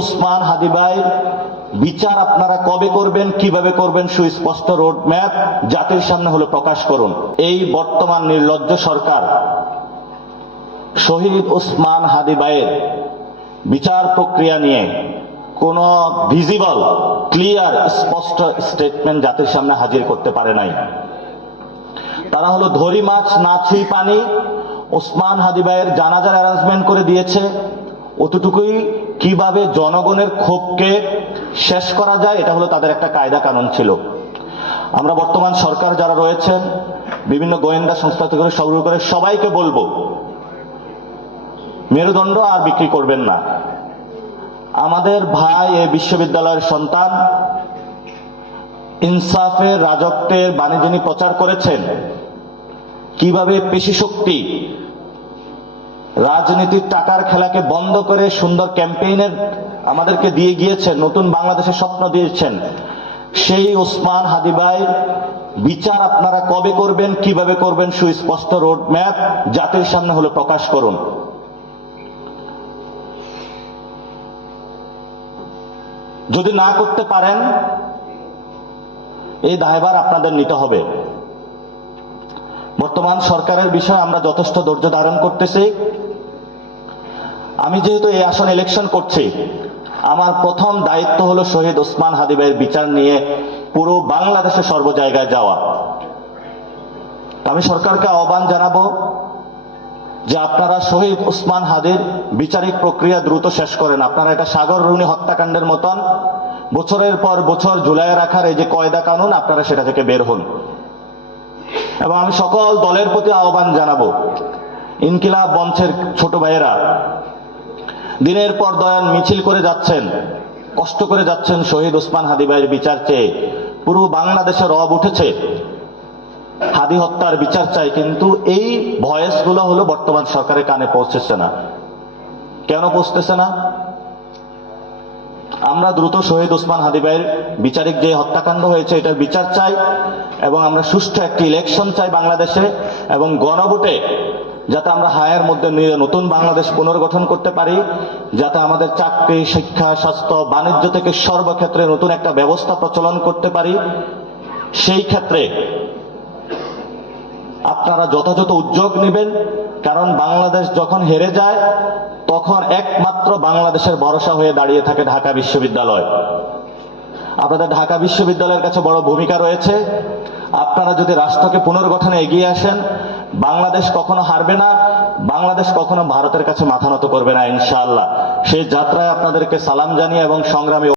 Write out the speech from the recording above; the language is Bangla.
ওসমান হাদি ভাই বিচার আপনারা কবে করবেন, কিভাবে করবেন, সুস্পষ্ট রোড ম্যাপ জাতির সামনে হলো প্রকাশ করুন। এই বর্তমান নির্লজ্জ সরকার শহীদ ওসমান হাদি ভাইয়ের বিচার প্রক্রিয়া নিয়ে কোন ভিজিবল ক্লিয়ার স্পষ্ট স্টেটমেন্ট জাতির সামনে হাজির করতে পারে নাই। তারা হলো ধরি মাছ না ছুঁই পানি, ওসমান হাদি ভাইয়ের জানাজার অ্যারেঞ্জমেন্ট করে দিয়েছে। অতটুকুই কিভাবে জনগণের ক্ষোভকে শেষ করা যায় এটা হলো তাদের একটা কায়দা কানুন ছিল। আমরা বর্তমান সরকার যারা রয়েছেন, বিভিন্ন গোয়েন্দা সংস্থা থেকে শুরু করে সবাইকে বলবো, মেরুদণ্ড আর বিক্রি করবেন না। আমাদের ভাই এই বিশ্ববিদ্যালয়ের সন্তান ইনসাফের রাজত্বের বাণী যিনি প্রচার করেছেন, কিভাবে পেশি শক্তি রাজনীতির টাকার খেলাকে বন্ধ করে সুন্দর ক্যাম্পেইনের আমাদেরকে দিয়ে গিয়েছেন, নতুন বাংলাদেশের স্বপ্ন দিয়েছেন, সেই ওসমান হাদি ভাইয়ের বিচার আপনারা কবে করবেন, কিভাবে করবেন, সুস্পষ্ট রোড ম্যাপ জাতির সামনে হলো প্রকাশ করুন। যদি না করতে পারেন এই দায়ভার আপনাদের নিতে হবে। বর্তমান সরকারের বিষয়ে আমরা যথেষ্ট ধৈর্য ধারণ করতেছি। আমি যেহেতু এই আসন ইলেকশন করছি, আমার প্রথম দায়িত্ব হলো শহীদ ওসমান হাদি ভাইয়ের বিচার নিয়ে পুরো বাংলাদেশে সর্ব জায়গায় যাওয়া। আমি সরকারকে আহ্বান জানাবো যে আপনারা শহীদ ওসমান হাদির বিচারিক প্রক্রিয়া দ্রুত শেষ করেন। আপনারা এটা সাগর রুনি হত্যাকাণ্ডের মতন বছরের পর বছর ঝুলাইয়ে রাখার এই যে কয়দা কানুন, আপনারা সেটা থেকে বের হন। এবং আমি সকল দলের প্রতি আহ্বান জানাবো, ইনকিলাব মঞ্চের ছোট ভাইয়েরা দিনের পর দিন মিছিল করে যাচ্ছেন, কষ্ট করে যাচ্ছেন শহীদ ওসমান হাদি ভাইয়ের বিচার চেয়ে। পুরো বাংলাদেশে রব উঠেছে, হাদি হত্যার বিচার চাই, কিন্তু এই ভয়েসগুলো হলো বর্তমান সরকারের কানে পৌঁছেছে না। কেন পৌঁছতেছে না? আমরা দ্রুত শহীদ ওসমান হাদি ভাইয়ের বিচারিক যে হত্যাকাণ্ড হয়েছে এটার বিচার চাই, এবং আমরা সুষ্ঠু একটি ইলেকশন চাই বাংলাদেশে, এবং গণভোটে যাতে আমরা হায়ের মধ্যে নিয়ে নতুন বাংলাদেশ পুনর্গঠন করতে পারি, যাতে আমাদের চাকরি, শিক্ষা, স্বাস্থ্য, বাণিজ্য থেকে সর্বক্ষেত্রে নতুন একটা ব্যবস্থা প্রচলন করতে পারি। সেই ক্ষেত্রে আপনারা যথাযথ উদ্যোগ নেবেন, কারণ বাংলাদেশ যখন হেরে যায় তখন একমাত্র বাংলাদেশের ভরসা হয়ে দাঁড়িয়ে থাকে ঢাকা বিশ্ববিদ্যালয়। আপনাদের ঢাকা বিশ্ববিদ্যালয়ের কাছে বড় ভূমিকা রয়েছে। আপনারা যদি রাষ্ট্রকে পুনর্গঠনে এগিয়ে আসেন, বাংলাদেশ কখনো হারবে না, বাংলাদেশ কখনো ভারতের কাছে মাথা নত করবে না ইনশাআল্লাহ। সেই যাত্রায় আপনাদেরকে সালাম জানিয়ে এবং সংগ্রামী